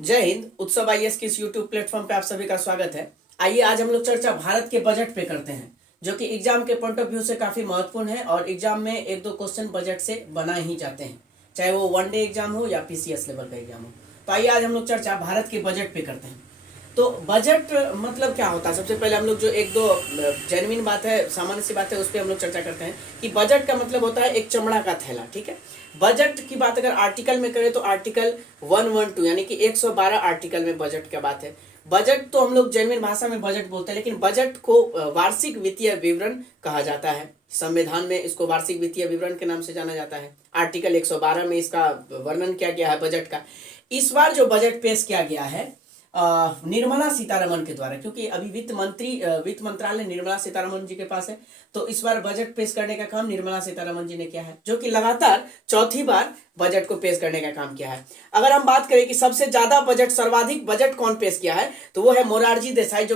जय हिंद। उत्सव आईएएस के इस यूट्यूब प्लेटफॉर्म पे आप सभी का स्वागत है। आइए आज हम लोग चर्चा भारत के बजट पे करते हैं, जो कि एग्जाम के पॉइंट ऑफ व्यू से काफी महत्वपूर्ण है और एग्जाम में एक दो क्वेश्चन बजट से बना ही जाते हैं, चाहे वो वनडे एग्जाम हो या पीसीएस लेवल का एग्जाम हो। तो आइए आज हम लोग चर्चा भारत के बजट पे करते हैं। तो बजट मतलब क्या होता है, सबसे पहले हम लोग जो एक दो जेन्युइन बात है, सामान्य सी बात है, उस पर हम लोग चर्चा करते हैं कि बजट का मतलब होता है एक चमड़ा का थैला। ठीक है, बजट की बात अगर आर्टिकल में करें तो आर्टिकल 112 यानी कि 112 आर्टिकल में बजट का बात है। बजट तो हम लोग जेन्युइन भाषा में बजट बोलते हैं, लेकिन बजट को वार्षिक वित्तीय विवरण कहा जाता है। संविधान में इसको वार्षिक वित्तीय विवरण के नाम से जाना जाता है। आर्टिकल 112 में इसका वर्णन किया गया है बजट का। इस बार जो बजट पेश किया गया है निर्मला सीतारमन के द्वारा, क्योंकि अभी वित्त मंत्रालय निर्मला सीतारमन जी के पास है, तो इस बार बजट पेश करने का काम निर्मला सीतारमन जी ने किया है, जो कि लगातार चौथी बार बजट को पेश करने का काम किया है। अगर हम बात करें कि सबसे ज्यादा बजट, सर्वाधिक बजट कौन पेश किया है, तो वो है मोरारजी देसाई,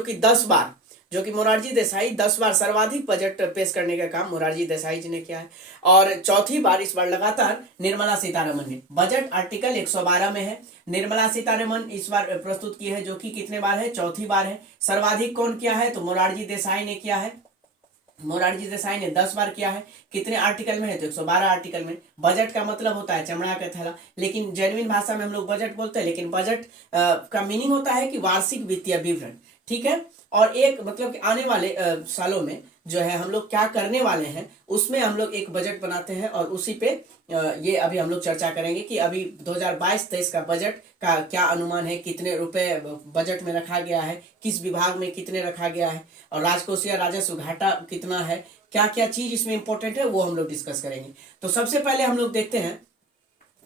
जो कि मोरारजी देसाई 10 बार सर्वाधिक बजट पेश करने का काम मोरारजी देसाई जी ने किया है। और चौथी बार इस बार लगातार निर्मला सीतारमन ने। बजट आर्टिकल 112 में है। निर्मला सीतारमन इस बार प्रस्तुत की है, जो कि कितने बार है, चौथी बार है। सर्वाधिक कौन किया है, तो मोरारजी देसाई ने किया है। मोरारजी देसाई ने 10 बार किया है। कितने आर्टिकल में है, तो 112 आर्टिकल में। बजट का मतलब होता है चमड़ा का थैला, लेकिन जेन्युइन भाषा में हम लोग बजट बोलते हैं, लेकिन बजट का मीनिंग होता है कि वार्षिक वित्तीय विवरण। ठीक है, और एक मतलब कि आने वाले सालों में जो है हम लोग क्या करने वाले हैं, उसमें हम लोग एक बजट बनाते हैं और उसी पे ये अभी हम लोग चर्चा करेंगे कि अभी 2022-23 का बजट का क्या अनुमान है, कितने रुपए बजट में रखा गया है, किस विभाग में कितने रखा गया है, और राजकोषीय राजस्व घाटा कितना है, क्या क्या चीज इसमें इंपॉर्टेंट है, वो हम लोग डिस्कस करेंगे। तो सबसे पहले हम लोग देखते हैं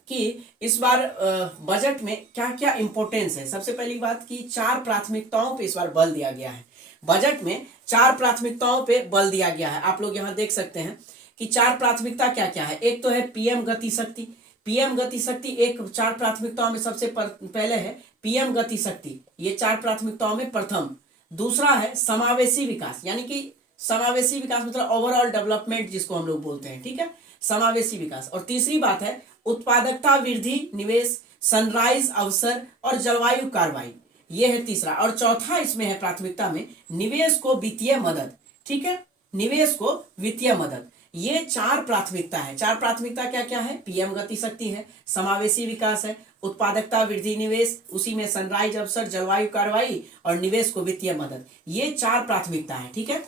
कि इस बार बजट में क्या क्या इंपॉर्टेंस है। सबसे पहली बात की 4 प्राथमिकताओं पे इस बार बल दिया गया है। बजट में 4 प्राथमिकताओं पे बल दिया गया है। आप लोग यहाँ देख सकते हैं कि 4 प्राथमिकता क्या क्या है। एक तो है पीएम गति शक्ति। पीएम गति शक्ति एक 4 प्राथमिकताओं में सबसे पहले है पीएम गति शक्ति, ये 4 प्राथमिकताओं में प्रथम। दूसरा है समावेशी विकास, यानी कि समावेशी विकास मतलब ओवरऑल डेवलपमेंट जिसको हम लोग बोलते हैं। ठीक है, समावेशी विकास। और तीसरी बात है उत्पादकता वृद्धि, निवेश, सनराइज अवसर और जलवायु कार्रवाई, ये है तीसरा। और चौथा इसमें है प्राथमिकता में निवेश को वित्तीय मदद। ठीक है, निवेश को वित्तीय मदद। ये 4 प्राथमिकता है। 4 प्राथमिकता क्या क्या है, पीएम गति शक्ति है, समावेशी विकास है, उत्पादकता वृद्धि निवेश, उसी में सनराइज अवसर, जलवायु कार्रवाई और निवेश को वित्तीय मदद, ये 4 प्राथमिकता है। ठीक है,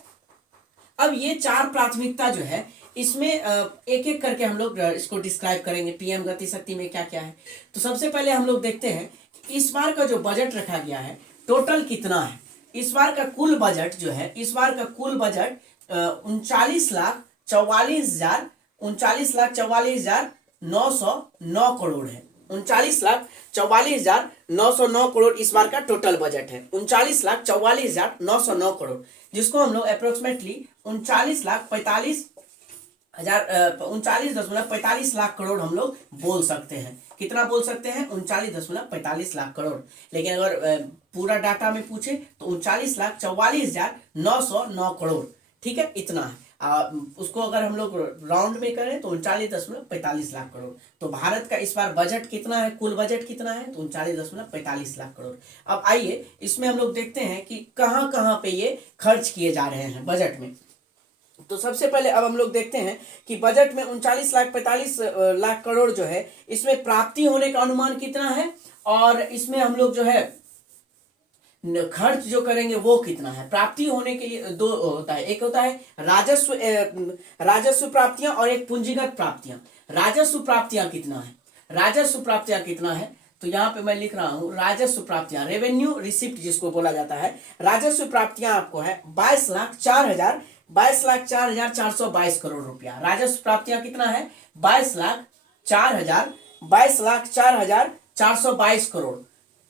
अब ये 4 प्राथमिकता जो है इसमें एक एक करके हम लोग इसको डिस्क्राइब करेंगे, पीएम गति शक्ति में क्या क्या है। तो सबसे पहले हम लोग देखते हैं कि इस बार का जो बजट रखा गया है टोटल कितना है। इस बार का कुल बजट जो है, इस बार का कुल बजट 39,44,909 करोड़ है। 39,44,909 करोड़ इस बार का टोटल बजट है। 39,44,909 करोड़, जिसको हम लोग अप्रोक्सीमेटली 39,45 लाख करोड़ हम लोग बोल सकते हैं। कितना बोल सकते हैं, 39,45 लाख करोड़। लेकिन अगर पूरा डाटा में पूछे तो 39,44,909 करोड़। ठीक है, इतना है। उसको अगर हम लोग राउंड में करें तो 39,45 लाख करोड़। तो भारत का इस बार बजट कितना है, कुल बजट कितना है, तो 39,45 लाख करोड़। अब आइए इसमें हम लोग देखते हैं कि कहां कहां पे ये खर्च किए जा रहे हैं बजट में। तो सबसे पहले अब हम लोग देखते हैं कि बजट में 39,45 लाख करोड़ जो है, इसमें प्राप्ति होने का अनुमान कितना है, और इसमें हम लोग जो है खर्च जो करेंगे वो कितना है। प्राप्ति होने के लिए दो होता है, एक होता है राजस्व प्राप्तियां और एक पूंजीगत प्राप्तियां। राजस्व प्राप्तियां कितना है, राजस्व प्राप्तियां कितना है, तो यहाँ पे मैं लिख रहा हूं राजस्व प्राप्तियां, रेवेन्यू रिसिप्ट जिसको बोला जाता है। राजस्व प्राप्तियां आपको है 22,04,422 करोड़ रुपया। राजस्व प्राप्तियां कितना है, 22,04,422 करोड़।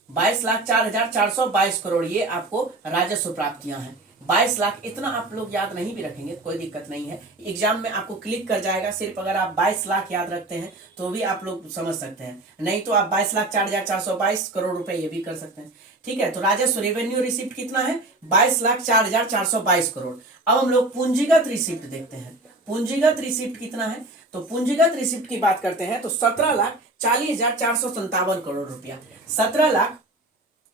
22,04,422 करोड़ ये आपको राजस्व प्राप्तियां हैं। 22 लाख, इतना आप लोग याद नहीं भी रखेंगे कोई दिक्कत नहीं है, एग्जाम में आपको क्लिक कर जाएगा। सिर्फ अगर आप 22 लाख याद रखते हैं तो भी आप लोग समझ सकते हैं, नहीं तो आप 22,04,422 करोड़ रुपए ये भी कर सकते हैं। ठीक है, तो राजस्व रेवेन्यू रिसिप्ट कितना है, 22,04,422 करोड़। अब हम लोग पूंजीगत रिसिप्ट देखते हैं। पूंजीगत रिसिप्ट कितना है, तो पूंजीगत रिसिप्ट की बात करते हैं तो 17,40,457 करोड़ रुपया। 17 लाख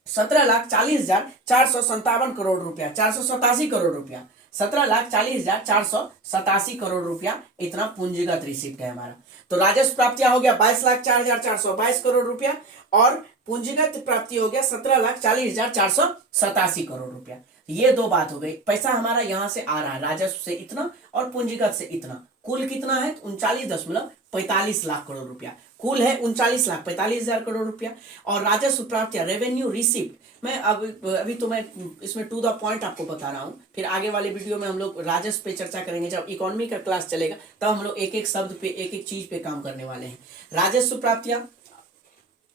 17,40,457 करोड़ रुपया, 487 करोड़ रुपया, 17,40,487 करोड़ रुपया इतना पूंजीगत रिसिप्ट है हमारा। तो राजस्व प्राप्तियां हो गया 22,04,422 करोड़ रुपया और पूंजीगत प्राप्ति हो गया 17,40,487 करोड़ रुपया। ये दो बात हो गई। पैसा हमारा यहां से आ रहा है राजस्व से इतना और पूंजीगत से इतना। कुल कितना है? 39.45 लाख करोड़ रुपया। कुल है 39,45,000 करोड़ रुपया। और राजस्व प्राप्तियां रेवेन्यू रिसिप्ट, मैं अभी तो मैं इसमें टू द पॉइंट आपको बता रहा हूं। फिर आगे वाले वीडियो में हम लोग राजस्व पे चर्चा करेंगे। जब इकोनॉमी का क्लास चलेगा तब हम लोग एक एक शब्द पे एक एक चीज पे काम करने वाले हैं। राजस्व प्राप्तियां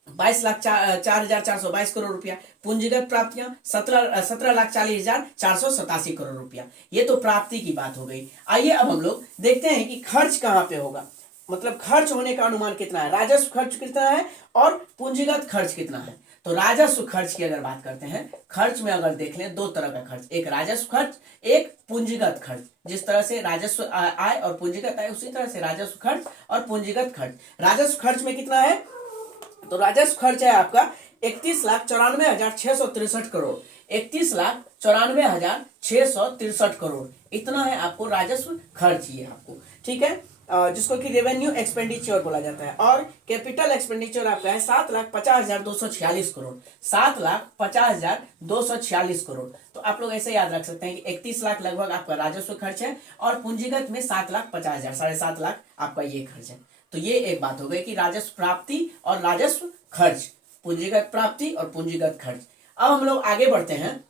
22,04,422 करोड़ रुपया। पूंजीगत प्राप्तियां 17,40,487 करोड़ रुपया। ये तो प्राप्ति की बात हो गई। आइए अब हम लोग देखते हैं कि खर्च कहां पे होगा, मतलब खर्च होने का अनुमान कितना है, राजस्व खर्च कितना है और पूंजीगत खर्च कितना है। तो राजस्व खर्च की अगर बात करते हैं, खर्च में अगर देख लें दो तरह का खर्च, एक राजस्व खर्च, एक पूंजीगत खर्च। जिस तरह से राजस्व आय और पूंजीगत आय, उसी तरह से राजस्व खर्च और पूंजीगत खर्च। राजस्व खर्च में कितना है? तो राजस्व खर्च है आपका 31,94,663 करोड़, 31,94,663 करोड़ इतना है आपको राजस्व खर्च। ये आपको ठीक है, जिसको कि रेवेन्यू एक्सपेंडिचर बोला जाता है। और कैपिटल एक्सपेंडिचर आपका है 7,50,246 करोड़, 7,50,246 करोड़। तो आप लोग ऐसे याद रख सकते हैं कि 31 लाख लगभग आपका राजस्व खर्च है और पूंजीगत में 7,50,000, 7.5 लाख आपका ये खर्च है। तो ये एक बात हो गई कि राजस्व प्राप्ति और राजस्व खर्च, पूंजीगत प्राप्ति और पूंजीगत खर्च। अब हम लोग आगे बढ़ते हैं।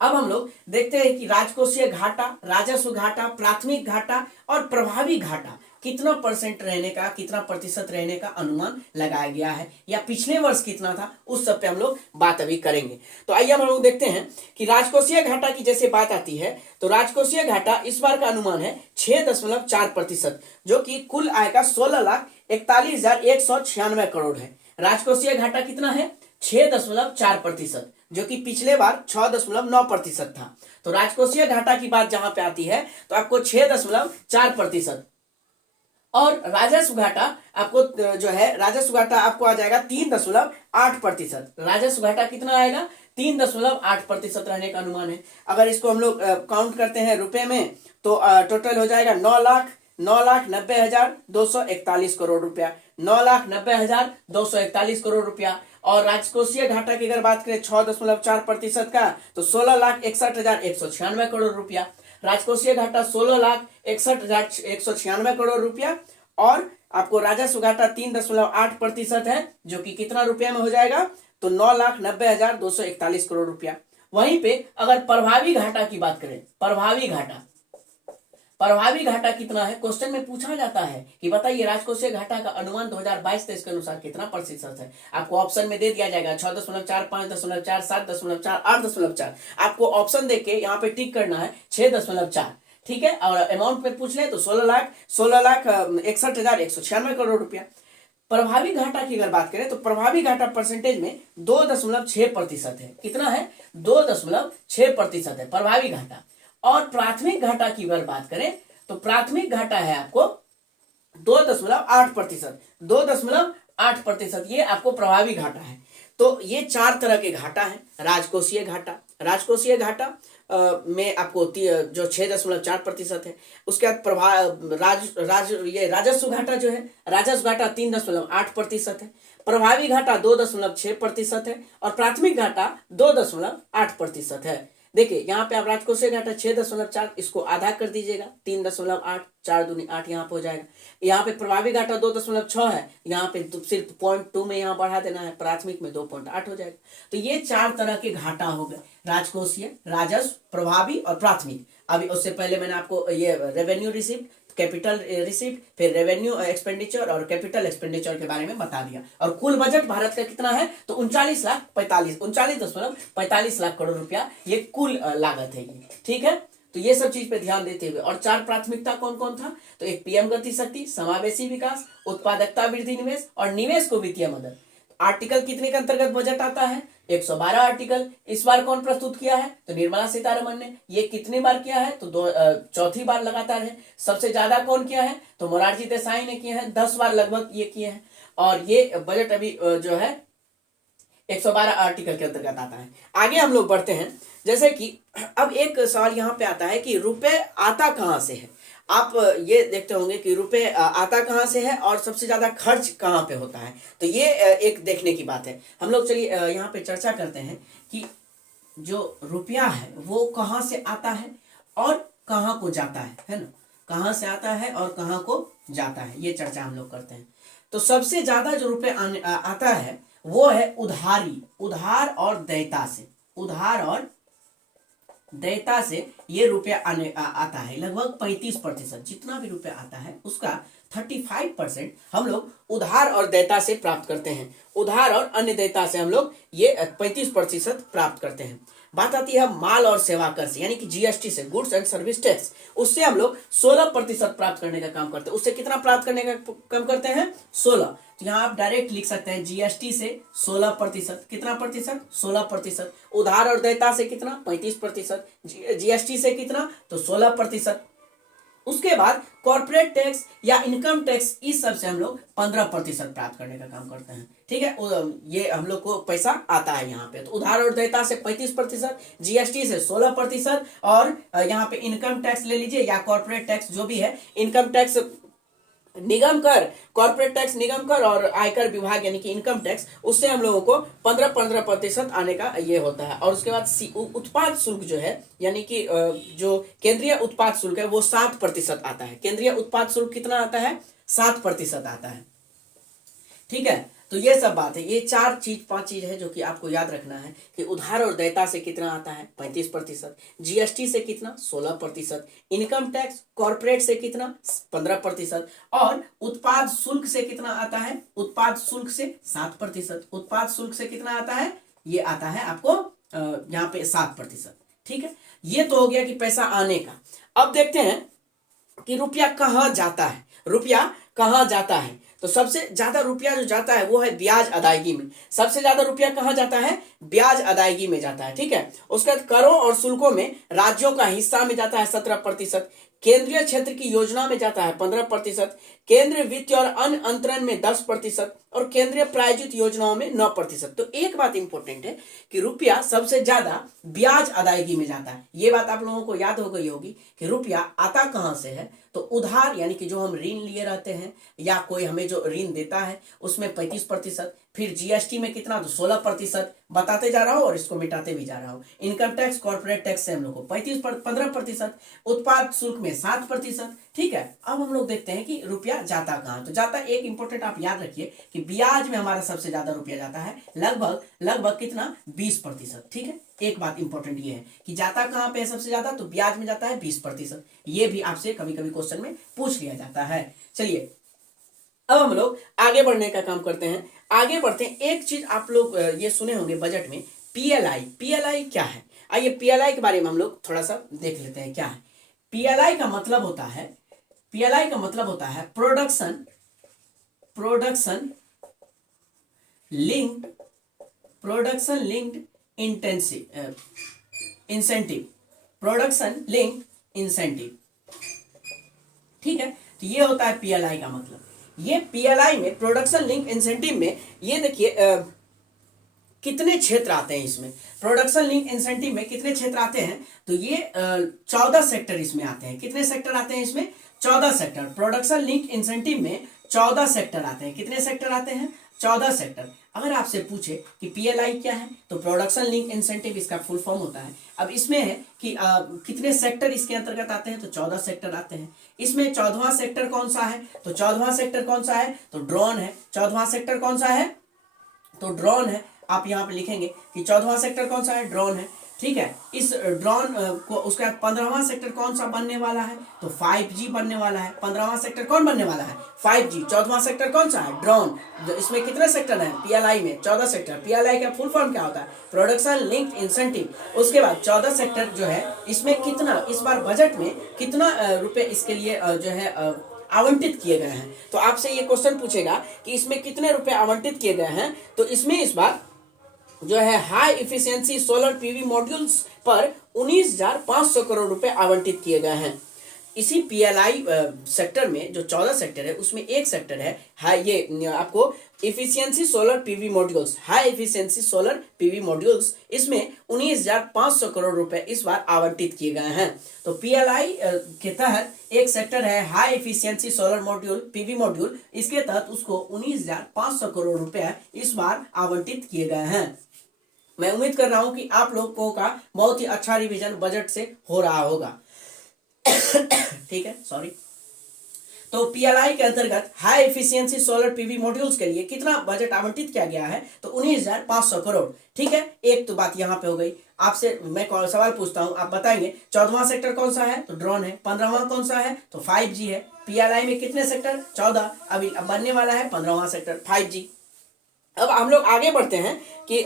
अब हम लोग देखते हैं कि राजकोषीय घाटा, राजस्व घाटा, प्राथमिक घाटा और प्रभावी घाटा कितना परसेंट रहने का, कितना प्रतिशत रहने का अनुमान लगाया गया है, या पिछले वर्ष कितना था, उस सब पे हम लोग बात अभी करेंगे। तो आइए हम लोग देखते हैं कि राजकोषीय घाटा की जैसे बात आती है तो राजकोषीय घाटा इस बार का अनुमान है 6.4%, जो कि कुल आय का 16,41,196 करोड़ है। राजकोषीय घाटा कितना है? 6.4%, जो कि पिछले बार 6.9% था। तो राजकोषीय घाटा की बात जहां पे आती है तो आपको 6.4%, और राजस्व घाटा आपको जो है, राजस्व घाटा आपको आ जाएगा 3.8%। राजस्व घाटा कितना आएगा? 3.8% रहने का अनुमान है। अगर इसको हम लोग काउंट करते हैं रुपए में तो टोटल हो जाएगा 9,90,241 करोड़ रुपया, 9,90,241 करोड़ रुपया। और राजकोषीय घाटा की अगर बात करें 6.4% का तो 16,61,196 करोड़ रुपया। राजकोषीय घाटा 16,61,196 करोड़ रुपया। और आपको राजस्व घाटा 3.8% है, जो कि कितना रुपया में हो जाएगा? तो 9,90,241 करोड़ रुपया। वहीं पे अगर प्रभावी घाटा की बात करें, प्रभावी घाटा कितना है? क्वेश्चन में पूछा जाता है कि बताइए राजकोषीय घाटा का अनुमान 2022-23 के अनुसार कितना प्रतिशत है। आपको ऑप्शन में दे दिया जाएगा 6.4, 5.4, 7.4, 8.4। आपको ऑप्शन देके यहाँ पे टिक करना है 6.4, ठीक है। और अमाउंट में पूछ ले तो 16,61,196 करोड़ रुपया। प्रभावी घाटा की अगर बात करें तो प्रभावी घाटा परसेंटेज में 2.6% है। कितना है? 2.6% है प्रभावी घाटा। और प्राथमिक घाटा की अगर बात करें तो प्राथमिक घाटा है आपको 2.8%, 2.8% ये आपको प्रभावी घाटा है। तो ये चार तरह के घाटा है। राजकोषीय घाटा, राजकोषीय घाटा में आपको जो 6.4% है। उसके बाद ये राजस्व घाटा जो है, राजस्व घाटा 3.8% है। प्रभावी घाटा 2.6% है और प्राथमिक घाटा 2.8% है। देखिए यहाँ पे आप राजकोषीय घाटा 6.4, इसको आधा कर दीजिएगा 3.8, 4 दूनी 8 यहाँ पे हो जाएगा। यहाँ पे प्रभावी घाटा 2.6 है, यहाँ पे तो सिर्फ 0.2 में यहाँ बढ़ा देना है, प्राथमिक में 2.8 हो जाएगा। तो ये चार तरह के घाटा हो गए, राजकोषीय, राजस्व, प्रभावी और प्राथमिक। अभी उससे पहले मैंने आपको ये रेवेन्यू रिसिप्ट, कैपिटल रिसिप्ट, फिर रेवेन्यू एक्सपेंडिचर और कैपिटल एक्सपेंडिचर के बारे में बता दिया। और कुल बजट भारत का कितना है? तो 39,45 लाख करोड़ रुपया ये कुल लागत है ये, ठीक है। तो ये सब चीज पे ध्यान देते हुए, और चार प्राथमिकता कौन कौन था? तो एक पीएम गति शक्ति, समावेशी विकास, उत्पादकता वृद्धि निवेश और निवेश को वित्तीय मदद। आर्टिकल कितने के अंतर्गत बजट आता है? 112 आर्टिकल। इस बार कौन प्रस्तुत किया है? तो निर्मला सीतारमण ने। ये कितनी बार किया है? तो चौथी बार लगातार है। सबसे ज्यादा कौन किया है? तो मोरारजी देसाई ने किए हैं, 10 बार लगभग ये किए हैं। और ये बजट अभी जो है 112 आर्टिकल के अंतर्गत आता है। आगे हम लोग बढ़ते हैं, जैसे कि अब एक सवाल यहाँ पे आता है कि रुपए आता कहाँ से है। आप ये देखते होंगे कि रुपए आता कहाँ से है और सबसे ज्यादा खर्च कहाँ पे होता है, तो ये एक देखने की बात है। हम लोग चलिए यहाँ पे चर्चा करते हैं कि जो रुपया है वो कहाँ से आता है और कहाँ को जाता है ना, कहाँ से आता है और कहाँ को जाता है, ये चर्चा हम लोग करते हैं। तो सबसे ज्यादा जो रुपये आता है वो है उधारी, उधार और देयता से, उधार और देयता से ये रुपया आता है। लगभग 35% जितना भी रुपया आता है उसका 35% हम लोग उधार और देयता से प्राप्त करते हैं। उधार और अन्य देयता से हम लोग ये 35% प्राप्त करते हैं। बात आती है यहाँ माल और सेवा कर से, यानी कि जीएसटी से, गुड्स एंड सर्विस टैक्स, उससे हम लोग 16% प्राप्त करने का काम करते हैं। उससे कितना प्राप्त करने का काम करते हैं? 16। तो यहाँ आप डायरेक्ट लिख सकते हैं जीएसटी से 16%, कितना प्रतिशत? 16%। उधार और देयता से कितना? 35%। जीएसटी से कितना? तो 16%। उसके बाद कॉर्पोरेट टैक्स या इनकम टैक्स, इस सब से हम लोग 15% प्राप्त करने का काम करते हैं। ठीक है, ये हम लोग को पैसा आता है यहाँ पे। तो उधार और देयता से 35%, जीएसटी से 16%, और यहाँ पे इनकम टैक्स ले लीजिए या कॉर्पोरेट टैक्स जो भी है, इनकम टैक्स निगम कर, कॉर्पोरेट टैक्स निगम कर और आयकर विभाग यानी कि इनकम टैक्स, उससे हम लोगों को 15% आने का ये होता है। और उसके बाद उत्पाद शुल्क जो है, यानी कि जो केंद्रीय उत्पाद शुल्क है वो 7% आता है। केंद्रीय उत्पाद शुल्क कितना आता है? 7% आता है। ठीक है, तो ये सब बात है। ये 5 चीज है जो कि आपको याद रखना है कि उधार और देयता से कितना आता है? 35%, जीएसटी से कितना? 16%, इनकम टैक्स कॉर्पोरेट से कितना? 15%, और उत्पाद शुल्क से कितना आता है? उत्पाद शुल्क से 7%। उत्पाद शुल्क से कितना आता है? ये आता है आपको यहाँ पे 7%। ठीक है, ये तो हो गया कि पैसा आने का। अब देखते हैं कि रुपया कहाँ जाता है। रुपया कहाँ जाता है? तो सबसे ज्यादा रुपया जो जाता है वो है ब्याज अदायगी में। सबसे ज्यादा रुपया कहाँ जाता है? ब्याज अदायगी में जाता है। ठीक है, उसके बाद करों और शुल्कों में राज्यों का हिस्सा में जाता है 17%, केंद्रीय क्षेत्र की योजना में जाता है 15%, केंद्रीय वित्त और अन्य अंतरण में 10%, और केंद्रीय प्रायोजित योजनाओं में 9%। तो एक बात इंपॉर्टेंट है कि रुपया सबसे ज्यादा ब्याज अदायगी में जाता है। ये बात आप लोगों को याद हो गई होगी कि रुपया आता कहाँ से है। तो उधार यानी कि जो हम ऋण लिए रहते हैं या कोई हमें जो ऋण देता है उसमें 35%, फिर जीएसटी में कितना? तो 16% बताते जा रहा हूं और इसको मिटाते भी जा रहा हूं। इनकम टैक्स कॉर्पोरेट टैक्स से हम लोग को 15%, उत्पाद शुल्क में 7%। ठीक है, अब हम लोग देखते हैं कि रुपया जाता कहाँ। तो जाता, एक इंपॉर्टेंट आप याद रखिए कि ब्याज में हमारा सबसे ज्यादा रुपया जाता है, लगभग कितना? 20%। ठीक है, एक बात इंपॉर्टेंट ये है कि जाता कहाँ पे है सबसे ज्यादा? तो ब्याज में जाता है 20%। ये भी आपसे कभी कभी क्वेश्चन में पूछ लिया जाता है। चलिए अब हम लोग आगे बढ़ने का काम करते हैं। आगे बढ़ते हैं, एक चीज आप लोग ये सुने होंगे बजट में, पीएलआई। पीएलआई क्या है? आइए पीएलआई के बारे में हम लोग थोड़ा सा देख लेते हैं क्या है। पीएलआई का मतलब होता है, पीएलआई का मतलब होता है production linked incentive, production linked incentive. ठीक है, तो ये होता है पीएलआई का मतलब। ये पीएलआई में, प्रोडक्शन लिंक इंसेंटिव में, ये देखिए कितने क्षेत्र आते हैं इसमें। प्रोडक्शन लिंक इंसेंटिव में कितने क्षेत्र आते हैं? तो ये 14 सेक्टर इसमें आते हैं। कितने सेक्टर आते हैं इसमें? 14 सेक्टर। प्रोडक्शन लिंक इंसेंटिव में 14 सेक्टर आते हैं। कितने सेक्टर आते हैं? 14 सेक्टर। अगर आपसे पूछे कि पीएलआई क्या है तो प्रोडक्शन लिंक इंसेंटिव इसका फुल फॉर्म होता है। अब इसमें है कि कितने सेक्टर इसके अंतर्गत आते हैं? तो 14 सेक्टर आते हैं। इसमें 14वां सेक्टर कौन सा है? तो 14वां सेक्टर कौन सा है? तो ड्रोन है। 14वां सेक्टर कौन सा है? तो ड्रोन है। आप यहाँ पे लिखेंगे कि 14वां सेक्टर कौन सा है? ड्रोन है। ठीक है, इस ड्रोन को, उसके बाद 15वां सेक्टर कौन सा बनने वाला है? तो 5G बनने वाला है। 15वां सेक्टर कौन बनने वाला है? 5G। 14वां सेक्टर कौन सा है? ड्रोन। इसमें कितने सेक्टर हैं? पीएलआई में 14 सेक्टर। पीएलआई का फुल फॉर्म क्या होता है? Production linked incentive. उसके बाद 14 सेक्टर जो है, इसमें कितना, इस बार बजट में कितना रुपए इसके लिए जो है आवंटित किए गए हैं? तो आपसे ये क्वेश्चन पूछेगा कि इसमें कितने रुपए आवंटित किए गए हैं। तो इसमें इस बार जो है high efficiency solar PV modules पर 19,500 करोड़ रुपए आवंटित किए गए हैं। इसी पीएलआई सेक्टर में जो 14 सेक्टर है उसमें एक सेक्टर है ये आपको efficiency solar PV modules, high efficiency solar PV modules, इसमें 19,500 करोड़ रुपए इस बार आवंटित किए गए हैं। तो पीएलआई के तहत एक सेक्टर है high efficiency solar module PV module, इसके तहत उसको 19,500 करोड़ रुपए इस बार आवंटित किए गए हैं। मैं उम्मीद कर रहा हूं कि आप लोगों का बहुत ही अच्छा रिवीजन बजट से हो रहा होगा। ठीक है, सॉरी। तो पीएलआई के अंतर्गत high efficiency solar PV modules के लिए कितना बजट आवंटित किया गया है? तो 19,500 करोड़। ठीक है, एक तो बात यहां पे हो गई। आपसे मैं सवाल पूछता हूं, आप बताएंगे 14वां सेक्टर कौन सा है? तो ड्रोन है। 15वां कौन सा है? तो 5G है। पीएलआई में कितने सेक्टर? 14। अभी बनने वाला है 15वां सेक्टर 5G। अब हम लोग आगे बढ़ते हैं कि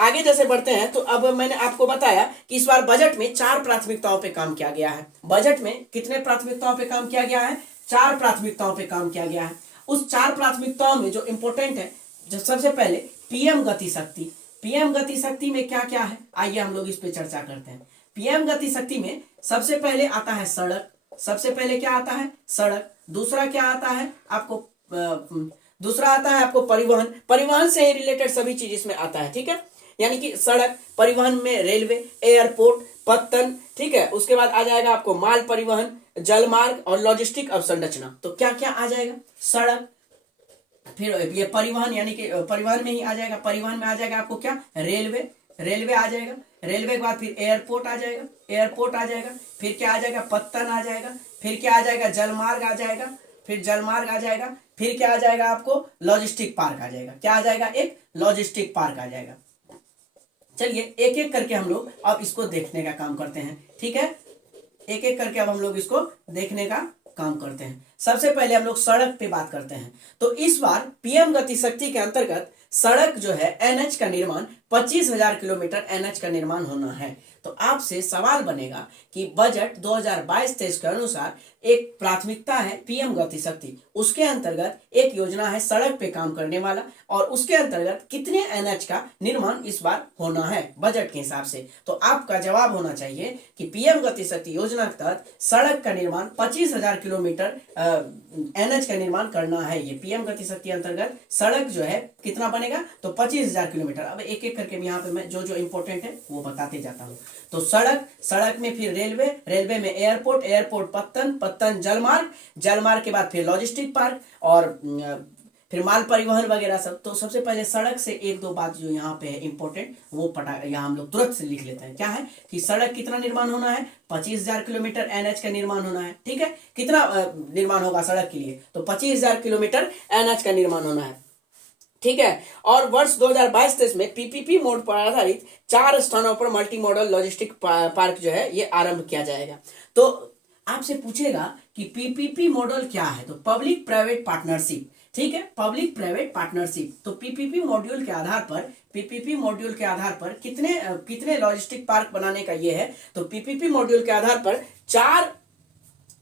आगे जैसे बढ़ते हैं तो अब मैंने आपको बताया कि इस बार बजट में 4 प्राथमिकताओं पे काम किया गया है। बजट में कितने प्राथमिकताओं पे काम किया गया है? 4 प्राथमिकताओं पे काम किया गया है। उस 4 प्राथमिकताओं में जो इंपॉर्टेंट है, जो सबसे पहले पीएम गति शक्ति। पीएम गति शक्ति में क्या क्या है, आइए हम लोग इस पे चर्चा करते हैं। पीएम गति शक्ति में सबसे पहले आता है सड़क। सबसे पहले क्या आता है? सड़क। दूसरा क्या आता है आपको? दूसरा आता है आपको परिवहन। परिवहन से ही रिलेटेड सभी चीज इसमें आता है। ठीक है, यानी कि सड़क, परिवहन में रेलवे, एयरपोर्ट, पत्तन। ठीक है, उसके बाद आ जाएगा आपको माल परिवहन, जलमार्ग और लॉजिस्टिक अवसंरचना। तो क्या क्या आ जाएगा? सड़क, फिर ये परिवहन, यानी कि परिवहन में ही आ जाएगा। परिवहन में आ जाएगा आपको क्या? रेलवे। रेलवे आ जाएगा। रेलवे के बाद फिर एयरपोर्ट आ जाएगा। एयरपोर्ट आ जाएगा। फिर क्या आ जाएगा? पत्तन आ जाएगा। फिर क्या आ जाएगा? जलमार्ग आ जाएगा। फिर जलमार्ग आ जाएगा। फिर क्या आ जाएगा आपको? लॉजिस्टिक पार्क आ जाएगा। क्या आ जाएगा? एक लॉजिस्टिक पार्क आ जाएगा। चलिए एक एक करके हम लोग अब इसको देखने का काम करते हैं। ठीक है, एक एक करके अब हम लोग इसको देखने का काम करते हैं। सबसे पहले हम लोग सड़क पे बात करते हैं। तो इस बार पीएम गति शक्ति के अंतर्गत सड़क जो है एनएच का निर्माण 25,000 किलोमीटर एनएच का निर्माण होना है। तो आपसे सवाल बनेगा कि बजट 2022-23 के अनुसार एक प्राथमिकता है पीएम गति शक्ति, उसके अंतर्गत एक योजना है सड़क पे काम करने वाला, और उसके अंतर्गत कितने एनएच का निर्माण इस बार होना है बजट के हिसाब से। तो आपका जवाब होना चाहिए कि पीएम गति शक्ति योजना के तहत सड़क का निर्माण 25,000 किलोमीटर एनएच का निर्माण करना है। ये पीएम गति शक्ति अंतर्गत सड़क जो है कितना बनेगा? तो 25,000 किलोमीटर। अब एक एक करके यहाँ पे मैं जो जो इंपॉर्टेंट है वो बताते जाता हूँ। तो सड़क, सड़क में फिर रेलवे, रेलवे में एयरपोर्ट, एयरपोर्ट पत्तन, पत्तन जलमार्ग, जलमार्ग के बाद फिर लॉजिस्टिक पार्क और फिर माल परिवहन वगैरह सब। तो सबसे पहले सड़क से एक दो बात जो यहाँ पे है इंपॉर्टेंट, वो पटा यहाँ हम लोग तुरंत से लिख लेते हैं। क्या है कि सड़क कितना निर्माण होना है? 25,000 किलोमीटर एनएच का निर्माण होना है। ठीक है, कितना निर्माण होगा सड़क के लिए? तो 25,000 किलोमीटर एनएच का निर्माण होना है। ठीक है, और वर्ष 2022-23 में पीपीपी मोड पर आधारित 4 स्थानों पर मल्टी मॉडल लॉजिस्टिक पार्क जो है ये आरंभ किया जाएगा। तो आपसे पूछेगा कि पीपीपी मॉडल क्या है? तो पब्लिक प्राइवेट पार्टनरशिप। ठीक है, पब्लिक प्राइवेट पार्टनरशिप। तो पीपीपी मॉड्यूल के आधार पर, पीपीपी मॉड्यूल के आधार पर कितने लॉजिस्टिक पार्क बनाने का ये है? तो पीपीपी मॉड्यूल के आधार पर 4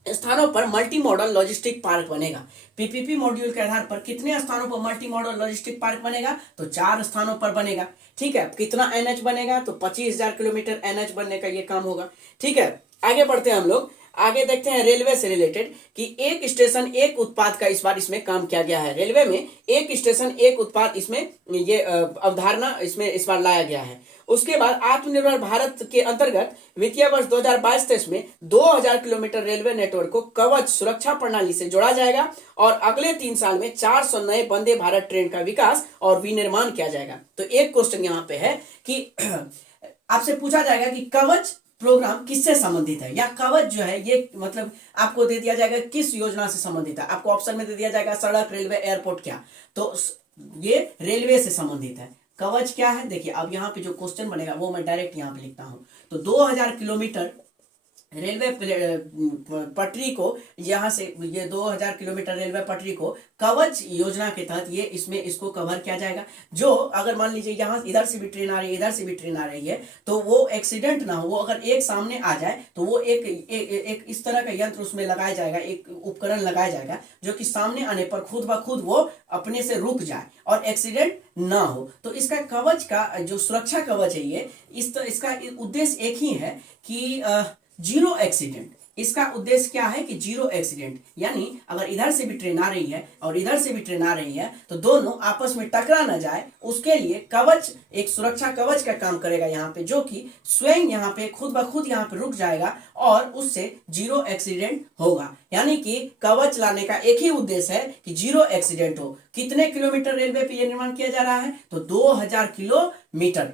स्थानों पर मल्टी मॉडल लॉजिस्टिक पार्क बनेगा। पीपीपी मॉड्यूल के आधार पर कितने स्थानों पर मल्टी मॉडल लॉजिस्टिक पार्क बनेगा? तो 4 स्थानों पर बनेगा। ठीक है, कितना एनएच बनेगा? तो 25,000 किलोमीटर एनएच बनने का ये काम होगा। ठीक है, आगे बढ़ते हैं हम लोग। आगे देखते हैं रेलवे से रिलेटेड कि एक स्टेशन एक उत्पाद का इस बार इसमें काम किया गया है। रेलवे में एक स्टेशन एक उत्पाद, इसमें ये अवधारणा इसमें इस बार लाया गया है। उसके बाद आत्मनिर्भर भारत के अंतर्गत वित्तीय वर्ष 2022-23 में 2,000 किलोमीटर रेलवे नेटवर्क को कवच सुरक्षा प्रणाली से जोड़ा जाएगा और अगले 3 साल में 400 नए वंदे भारत ट्रेन का विकास और विनिर्माण किया जाएगा। तो एक क्वेश्चन यहाँ पे है कि आपसे पूछा जाएगा कि कवच प्रोग्राम किससे संबंधित है, या कवच जो है ये मतलब आपको दे दिया जाएगा किस योजना से संबंधित है। आपको ऑप्शन में दे दिया जाएगा सड़क, रेलवे, एयरपोर्ट, क्या? तो ये रेलवे से संबंधित है। कवच क्या है? देखिए अब यहाँ पे जो क्वेश्चन बनेगा वो मैं डायरेक्ट यहाँ पे लिखता हूँ। तो 2,000 किलोमीटर रेलवे पटरी को, यहाँ से ये 2,000 किलोमीटर रेलवे पटरी को कवच योजना के तहत ये इसमें इसको कवर किया जाएगा। जो अगर मान लीजिए यहाँ इधर से भी ट्रेन आ रही है, इधर से भी ट्रेन आ रही है, तो वो एक्सीडेंट ना हो, वो अगर एक सामने आ जाए तो वो एक इस तरह का यंत्र उसमें लगाया जाएगा, एक उपकरण लगाया जाएगा जो कि सामने आने पर खुद ब खुद वो अपने से रुक जाए और एक्सीडेंट ना हो। तो इसका कवच का जो सुरक्षा कवच है ये इसका उद्देश्य एक ही है कि जीरो एक्सीडेंट। इसका उद्देश्य क्या है कि जीरो एक्सीडेंट, यानी अगर इधर से भी ट्रेन आ रही है और इधर से भी ट्रेन आ रही है तो दोनों आपस में टकरा ना जाए, उसके लिए कवच, एक सुरक्षा कवच का काम करेगा यहाँ पे, जो कि स्वयं यहाँ पे खुद ब खुद यहाँ पे रुक जाएगा और उससे जीरो एक्सीडेंट होगा। यानी कि कवच लाने का एक ही उद्देश्य है कि जीरो एक्सीडेंट हो। कितने किलोमीटर रेलवे पे ये निर्माण किया जा रहा है? तो 2000 किलोमीटर,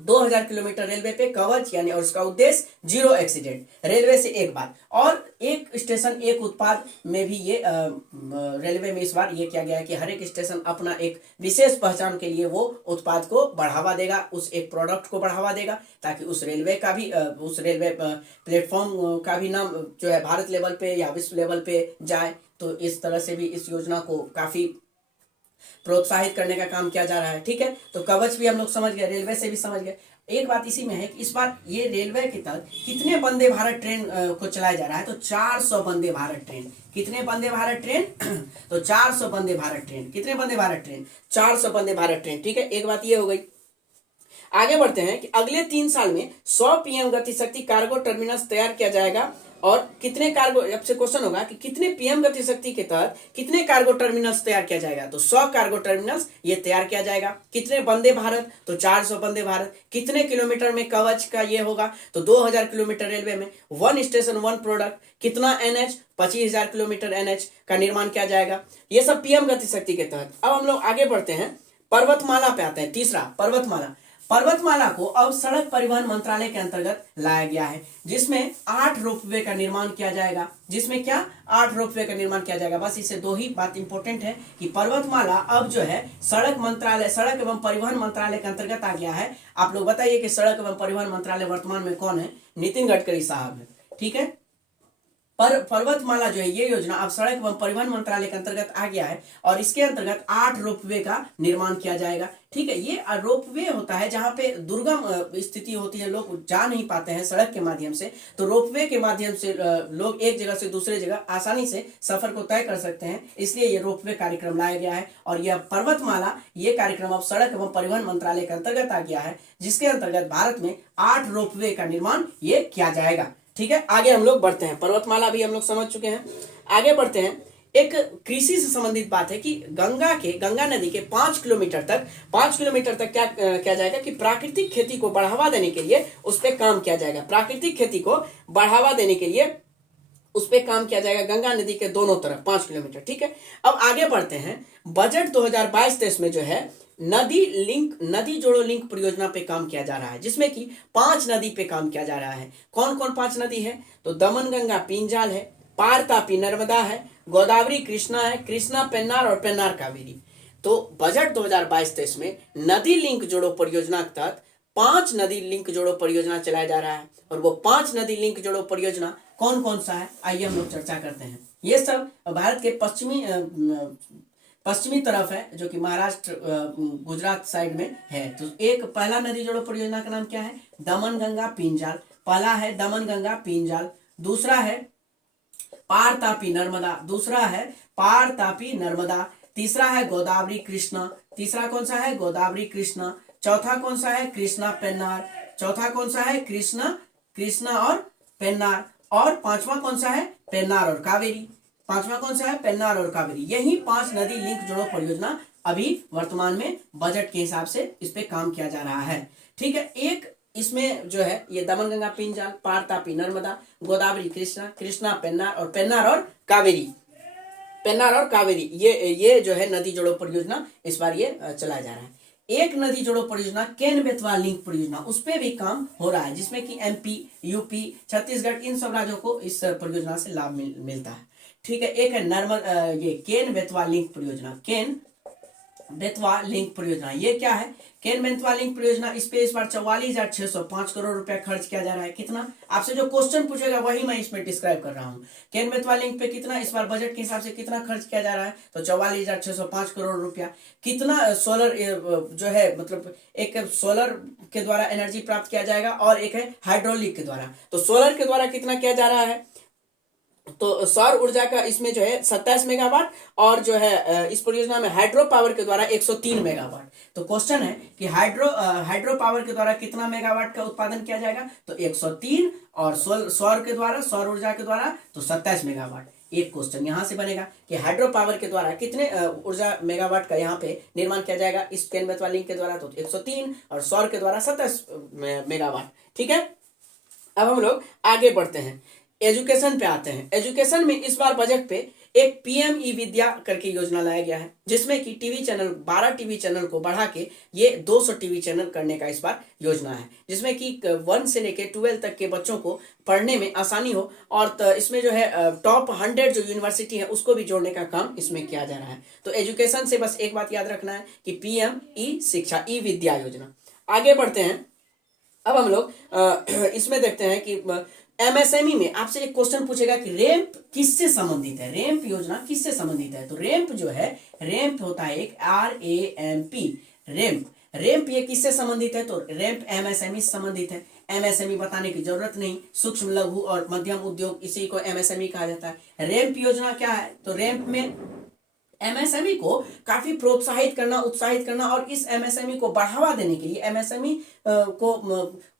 2000 किलोमीटर रेलवे पे कवच, यानी और उसका उद्देश्य जीरो एक्सीडेंट। रेलवे से एक बात, और एक स्टेशन एक उत्पाद में भी ये रेलवे में इस बार ये किया गया है कि हर एक स्टेशन अपना एक विशेष पहचान के लिए वो उत्पाद को बढ़ावा देगा, उस एक प्रोडक्ट को बढ़ावा देगा, ताकि उस रेलवे का भी उस रेलवे प्लेटफॉर्म का भी नाम जो है भारत लेवल पे या विश्व लेवल पे जाए। तो इस तरह से भी इस योजना को काफी प्रोत्साहित करने का काम किया जा रहा है। ठीक है, तो कवच भी हम लोग समझ गए, रेलवे से भी समझ गए। एक बात इसी में है कि इस बार ये रेलवे के तहत कितने वंदे भारत ट्रेन को चलाया जा रहा है? तो 400 वंदे भारत ट्रेन। कितने वंदे भारत ट्रेन? तो 400 वंदे भारत ट्रेन। कितने वंदे भारत ट्रेन? 400 वंदे भारत ट्रेन। ठीक है, एक बात ये हो गई। आगे बढ़ते हैं कि अगले 3 साल में 100 पीएम गति शक्ति कार्गो टर्मिनल्स तैयार किया जाएगा। और कितने कार्गो, अब से क्वेश्चन होगा कि कितने पीएम गति शक्ति के तहत कितने कार्गो टर्मिनल्स तैयार किया जाएगा? तो 100 कार्गो टर्मिनल्स ये तैयार किया जाएगा। कितने वंदे भारत? तो 400 वंदे भारत। कितने किलोमीटर में कवच का ये होगा? तो 2000 किलोमीटर रेलवे में। 1 स्टेशन 1 प्रोडक्ट। कितना एनएच? 25,000 किलोमीटर एनएच का निर्माण किया जाएगा। ये सब पीएम गति शक्ति के तहत। अब हम लोग आगे बढ़ते हैं, पर्वतमाला पे आते हैं। तीसरा, पर्वतमाला। पर्वतमाला को अब सड़क परिवहन मंत्रालय के अंतर्गत लाया गया है, जिसमें 8 रोपवे का निर्माण किया जाएगा। जिसमें क्या? 8 रोपवे का निर्माण किया जाएगा। बस इससे 2 ही बात इंपॉर्टेंट है कि पर्वतमाला अब जो है सड़क मंत्रालय, सड़क एवं परिवहन मंत्रालय के अंतर्गत आ गया है। आप लोग बताइए कि सड़क एवं परिवहन मंत्रालय वर्तमान में कौन है? नितिन गडकरी साहब है। ठीक है, पर पर्वतमाला जो है ये योजना अब सड़क एवं परिवहन मंत्रालय के अंतर्गत आ गया है और इसके अंतर्गत 8 रोपवे का निर्माण किया जाएगा। ठीक है, ये रोपवे होता है जहां पे दुर्गम स्थिति होती है, लोग जा नहीं पाते हैं सड़क के माध्यम से, तो रोपवे के माध्यम से लोग एक जगह से दूसरे जगह आसानी से सफर को तय कर सकते हैं। इसलिए ये रोपवे कार्यक्रम लाया गया है और यह पर्वतमाला ये कार्यक्रम अब सड़क एवं परिवहन मंत्रालय के अंतर्गत आ गया है, जिसके अंतर्गत भारत में 8 रोपवे का निर्माण ये किया जाएगा। ठीक है, आगे हम लोग बढ़ते हैं। पर्वतमाला भी हम लोग समझ चुके हैं। आगे बढ़ते हैं, एक कृषि से संबंधित बात है कि गंगा नदी के 5 किलोमीटर तक क्या किया जाएगा कि प्राकृतिक खेती को बढ़ावा देने के लिए उस पर काम किया जाएगा। प्राकृतिक खेती को बढ़ावा देने के लिए उस पर काम किया जाएगा गंगा नदी के दोनों तरफ 5 किलोमीटर। ठीक है, अब आगे बढ़ते हैं। बजट 2022-23 में जो है नदी जोड़ो लिंक परियोजना पे काम किया जा रहा है, जिसमें कि 5 नदी पे काम किया जा रहा है। कौन कौन 5 नदी है? तो दमन गंगा पिंजाल है, पार तापी नर्मदा है, गोदावरी कृष्णा है, कृष्णा पेन्नार और पेन्नार कावेरी। तो बजट 2022-23 में नदी लिंक जोड़ो परियोजना के तहत 5 नदी लिंक जोड़ो परियोजना चलाया जा रहा है। और वो 5 नदी लिंक जोड़ो परियोजना कौन कौन सा है, आइए हम लोग चर्चा करते हैं। ये सब भारत के पश्चिमी तरफ है, जो कि महाराष्ट्र गुजरात साइड में है। तो एक पहला नदी जोड़ो परियोजना का नाम क्या है? दमन गंगा पिंजाल। पहला है दमन गंगा पिंजाल, दूसरा है पार तापी नर्मदा, दूसरा है पार तापी नर्मदा, तीसरा है गोदावरी कृष्णा, तीसरा कौन सा है? गोदावरी कृष्णा। चौथा कौन सा है? कृष्णा पेन्नार। चौथा कौन सा है? कृष्णा और पेन्नार। और पांचवा कौन सा है? पेन्नार और कावेरी। पांचवा कौन सा है? पेन्नार और कावेरी। यही 5 नदी लिंक जोड़ो परियोजना अभी वर्तमान में बजट के हिसाब से इस पे काम किया जा रहा है। ठीक है, एक इसमें जो है ये दमन गंगा पिंजाल, पार तापी नर्मदा, गोदावरी कृष्णा पेन्नार और कावेरी। पेन्नार और कावेरी ये जो है नदी जोड़ो परियोजना इस बार ये चलाया जा रहा है। एक नदी जोड़ो परियोजना केन बेतवा लिंक परियोजना, उस पर भी काम हो रहा है, जिसमें कि एमपी, यूपी, छत्तीसगढ़, इन सब राज्यों को इस परियोजना से लाभ मिलता है। ठीक है, एक है ये केन बेतवा लिंक परियोजना। केन बेतवा लिंक परियोजना ये क्या है? केन बेतवा लिंक परियोजना, इस पे इस बार 44,605 करोड़ रुपया खर्च किया जा रहा है। कितना? आपसे जो क्वेश्चन पूछेगा वही मैं इसमें डिस्क्राइब कर रहा हूँ। केन बेतवा लिंक पे कितना इस बार बजट के हिसाब से कितना खर्च किया जा रहा है? तो 44,605 करोड़ रुपया। कितना सोलर जो है, मतलब एक सोलर के द्वारा एनर्जी प्राप्त किया जाएगा और एक है हाइड्रोलिक के द्वारा। तो सोलर के द्वारा कितना किया जा रहा है? तो सौर ऊर्जा का इसमें जो है 27 मेगावाट, और जो है इस परियोजना में हाइड्रो पावर के द्वारा 103 मेगावाट। तो क्वेश्चन है कि हाइड्रो पावर के द्वारा कितना मेगावाट का उत्पादन किया जाएगा, तो 103, और सौर ऊर्जा के द्वारा तो 27 मेगावाट। एक क्वेश्चन यहाँ से बनेगा कि हाइड्रो पावर के द्वारा कितने ऊर्जा मेगावाट का यहाँ पे निर्माण किया जाएगा इस कैनवेस वाली लिंक के द्वारा, तो 103, और सौर के द्वारा 27 मेगावाट। ठीक है, अब हम लोग आगे बढ़ते हैं, एजुकेशन पे आते हैं। एजुकेशन में इस बार बजट पे एक पीएम ई विद्या करके योजना लाया गया है, जिसमें कि टीवी चैनल 12 टीवी चैनल को बढ़ा के ये 200 टीवी चैनल करने का इस बार योजना है, जिसमें कि 1 से लेके 12 तक के बच्चों को पढ़ने में आसानी हो। और इसमें जो है टॉप 100 जो यूनिवर्सिटी है उसको भी जोड़ने का काम इसमें किया जा रहा है। तो एजुकेशन से बस एक बात याद रखना है कि पीएम ई शिक्षा ई विद्या योजना। आगे बढ़ते हैं, अब हम लोग इसमें देखते हैं कि एमएसएमई में आपसे एक क्वेश्चन पूछेगा कि रैंप किससे संबंधित है, रैंप योजना किससे संबंधित है। तो रैंप जो है, रैंप होता है एक RAMP, रैंप ये किससे संबंधित है, तो रैंप एमएसएमई से संबंधित है। एमएसएमई बताने की जरूरत नहीं, सूक्ष्म लघु और मध्यम उद्योग, इसी को एमएसएमई कहा जाता है। रैंप योजना क्या है, तो रैंप में एमएसएमई को काफी प्रोत्साहित करना, उत्साहित करना, और इस एमएसएमई को बढ़ावा देने के लिए, एमएसएमई को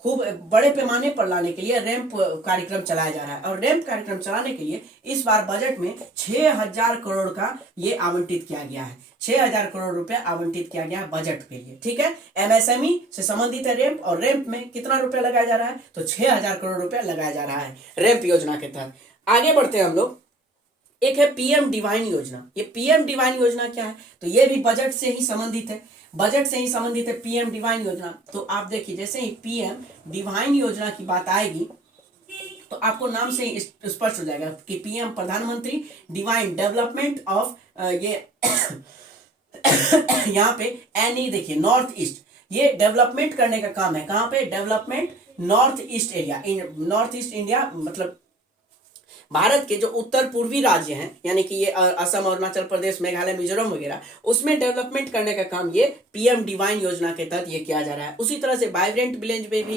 खूब बड़े पैमाने पर लाने के लिए रैंप कार्यक्रम चलाया जा रहा है। और रैंप कार्यक्रम चलाने के लिए इस बार बजट में 6000 करोड़ का ये आवंटित किया गया है, 6000 करोड़ रुपया आवंटित किया गया है बजट के लिए। ठीक है, एमएसएमई से संबंधित है रैंप, और रैंप में कितना रुपया लगाया जा रहा है, तो 6000 करोड़ रुपया लगाया जा रहा है रैंप योजना के तहत। आगे बढ़ते हैं हम लोग, एक है पीएम डिवाइन योजना। ये पीएम डिवाइन योजना क्या है, तो ये भी बजट से ही संबंधित है, बजट से ही संबंधित है पीएम डिवाइन योजना। तो आप देखिए, जैसे ही पीएम डिवाइन योजना की बात आएगी तो आपको नाम से ही स्पष्ट हो जाएगा कि पीएम प्रधानमंत्री डिवाइन डेवलपमेंट ऑफ ये यहाँ पे एनी देखिए नॉर्थ ईस्ट, ये डेवलपमेंट करने का काम है। कहाँ पे, development north east area, north east India मतलब भारत के जो उत्तर पूर्वी राज्य हैं, यानी कि ये असम, अरुणाचल प्रदेश, मेघालय, मिजोरम वगैरह, उसमें डेवलपमेंट करने का काम ये पीएम डिवाइन योजना के तहत ये किया जा रहा है। उसी तरह से वाइब्रेंट विलेज में भी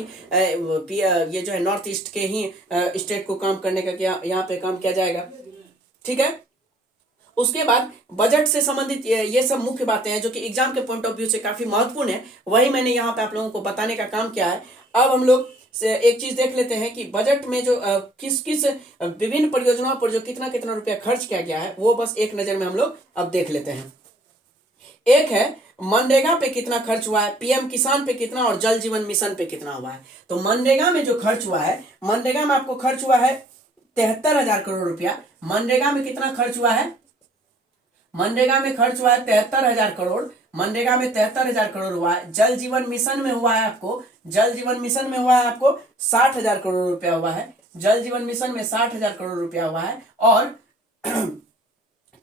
ये जो है नॉर्थ ईस्ट के ही स्टेट को काम करने का यहाँ पे काम किया जाएगा। ठीक है, उसके बाद बजट से संबंधित ये सब मुख्य बातें हैं जो कि एग्जाम के पॉइंट ऑफ व्यू से काफी महत्वपूर्ण है, वही मैंने यहाँ पे आप लोगों को बताने का काम किया है। अब हम लोग से एक चीज देख लेते हैं कि बजट में जो किस किस विभिन्न परियोजनाओं पर जो कितना कितना रुपया खर्च किया गया है, वो बस एक नजर में हम लोग अब देख लेते हैं। एक है मनरेगा पे कितना खर्च हुआ है, पीएम किसान पे कितना, और जल जीवन मिशन पे कितना हुआ है। तो मनरेगा में जो खर्च हुआ है, मनरेगा में आपको खर्च हुआ है 73,000 करोड़ रुपया। मनरेगा में कितना खर्च हुआ है, मनरेगा में खर्च हुआ है 73,000 करोड़, मनरेगा में 73,000 करोड़ हुआ है। जल जीवन मिशन में हुआ है आपको, जल जीवन मिशन में हुआ है आपको 60,000 करोड़ रुपया हुआ है, जल जीवन मिशन में 60,000 करोड़ रुपया हुआ है। और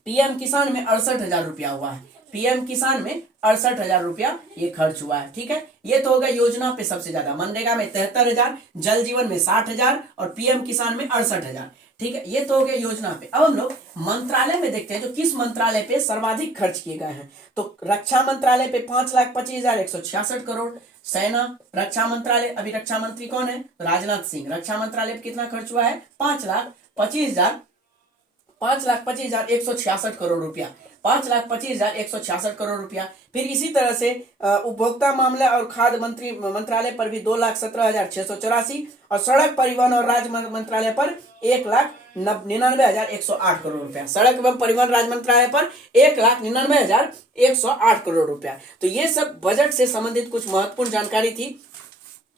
पीएम किसान में 68,000 रुपया हुआ है, पीएम किसान में 68,000 रुपया ये खर्च हुआ है। ठीक है, ये तो होगा योजना पे सबसे ज्यादा, मनरेगा में 73,000, जल जीवन में 60,000 और पीएम किसान में 68,000। ठीक है, ये तो हो गया योजना पे। अब हम लोग मंत्रालय में देखते हैं जो किस मंत्रालय पे सर्वाधिक खर्च किए गए हैं। तो रक्षा मंत्रालय पे 5,25,166 करोड़, सेना रक्षा मंत्रालय, अभी रक्षा मंत्री कौन है, राजनाथ सिंह, रक्षा मंत्रालय पे कितना खर्च हुआ है, 5,25,166 करोड़ रुपया, 5,25,166 करोड़ रुपया। फिर इसी तरह से उपभोक्ता मामला और खाद्य मंत्रालय पर भी 2,17,684, और सड़क परिवहन और राज्य मंत्रालय पर 1,99,108 करोड़ रुपया, सड़क एवं परिवहन राज्य मंत्रालय पर 1,99,108 करोड़ रुपया। तो ये सब बजट से संबंधित कुछ महत्वपूर्ण जानकारी थी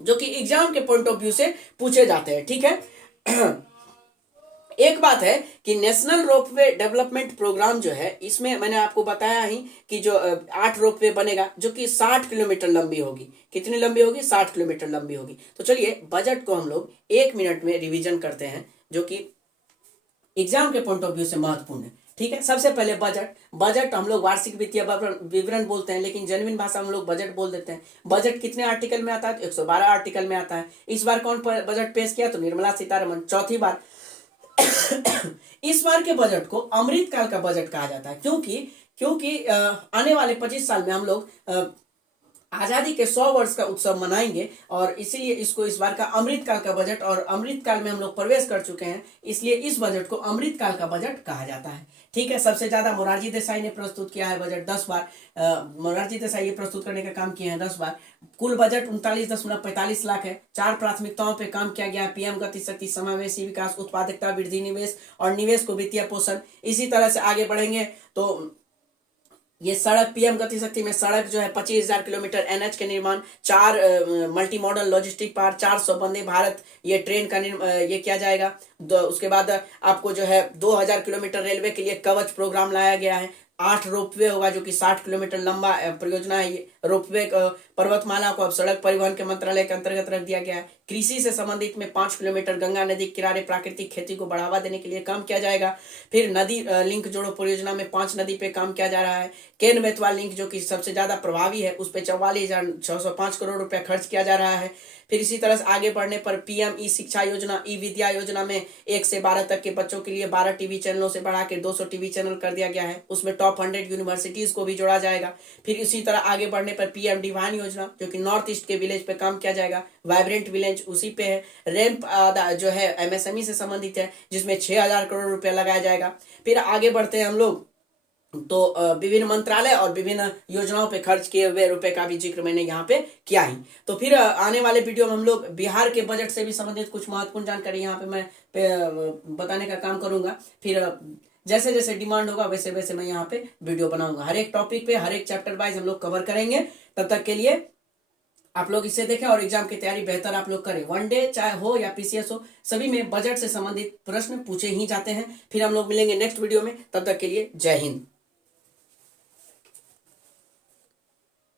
जो कि एग्जाम के पॉइंट ऑफ व्यू से पूछे जाते हैं। ठीक है, एक बात है कि नेशनल रोपवे डेवलपमेंट प्रोग्राम जो है, इसमें मैंने आपको बताया ही कि जो 8 रोपवे बनेगा जो कि 60 किलोमीटर लंबी होगी। कितनी लंबी होगी, 60 किलोमीटर लंबी होगी। तो चलिए बजट को हम लोग 1 मिनट में रिवीजन करते हैं जो कि एग्जाम के पॉइंट ऑफ व्यू से महत्वपूर्ण है। ठीक है, सबसे पहले बजट हम लोग वार्षिक वित्तीय विवरण बोलते हैं, लेकिन जेन्युइन भाषा हम लोग बजट बोल देते हैं। बजट कितने आर्टिकल में आता है, तो 112 आर्टिकल में आता है। इस बार कौन बजट पेश किया, तो निर्मला सीतारमण, चौथी बार। इस बार के बजट को अमृतकाल का बजट कहा जाता है, क्योंकि आने वाले 25 साल में हम लोग आजादी के 100 वर्ष का उत्सव मनाएंगे और इसीलिए इसको इस बार का अमृतकाल का बजट, और अमृतकाल में हम लोग प्रवेश कर चुके हैं, इसलिए इस बजट को अमृतकाल का बजट कहा जाता है। ठीक है, सबसे ज्यादा मोरारजी देसाई ने प्रस्तुत किया है बजट 10 बार। मोरारजी देसाई ये प्रस्तुत करने का काम किए हैं 10 बार। कुल बजट 39.45 लाख है। 4 प्राथमिकताओं पे काम किया गया है: पीएम गति शक्ति, समावेशी विकास, उत्पादकता वृद्धि, निवेश और निवेश को वित्तीय पोषण। इसी तरह से आगे बढ़ेंगे तो ये सड़क, पीएम गति शक्ति में सड़क जो है 25,000 किलोमीटर, एनएच के निर्माण, 4 multi modal logistic park, 400 Vande Bharat ये ट्रेन का ये किया जाएगा। उसके बाद आपको जो है 2000 किलोमीटर रेलवे के लिए कवच प्रोग्राम लाया गया है। 8 रोपवे होगा जो कि 60 किलोमीटर लंबा परियोजना है। ये रोपवे पर्वतमाला को अब सड़क परिवहन के मंत्रालय के अंतर्गत रख दिया गया है। कृषि से संबंधित में 5 किलोमीटर गंगा नदी किनारे प्राकृतिक खेती को बढ़ावा देने के लिए काम किया जाएगा। फिर नदी लिंक जोड़ो परियोजना में 5 नदी पे काम किया जा रहा है। केन बेतवा लिंक जो कि सबसे ज्यादा प्रभावी है, उस पर 44,605 करोड़ रुपया खर्च किया जा रहा है। फिर इसी तरह से आगे बढ़ने पर पीएम ई शिक्षा योजना, ई विद्या योजना में 1 से 12 तक के बच्चों के लिए 12 टीवी चैनलों से बढ़ा के 200 टीवी चैनल कर दिया गया है। उसमें टॉप 100 यूनिवर्सिटीज को भी जोड़ा जाएगा। फिर इसी तरह आगे बढ़ने पर पीएम डिवाइन योजना जो कि नॉर्थ ईस्ट के विलेज पे काम किया जाएगा। वाइब्रेंट विलेज उसी पे है। रैंप जो है एमएसएमई से संबंधित है, जिसमें 6,000 करोड़ रुपया लगाया जाएगा। फिर आगे बढ़ते हैं हम लोग तो विभिन्न मंत्रालय और विभिन्न योजनाओं पे खर्च किए हुए रुपए का भी जिक्र मैंने यहाँ पे किया ही। तो फिर आने वाले वीडियो में हम लोग बिहार के बजट से भी संबंधित कुछ महत्वपूर्ण जानकारी यहाँ पे मैं बताने का काम करूंगा। फिर जैसे जैसे डिमांड होगा वैसे वैसे मैं यहाँ पे वीडियो बनाऊंगा। हर एक टॉपिक पे, हर एक चैप्टर वाइज हम लोग कवर करेंगे। तब तक के लिए आप लोग इसे देखें और एग्जाम की तैयारी बेहतर आप लोग करें। वनडे चाहे हो या पीसीएस हो, सभी में बजट से संबंधित प्रश्न पूछे ही जाते हैं। फिर हम लोग मिलेंगे नेक्स्ट वीडियो में। तब तक के लिए जय हिंद।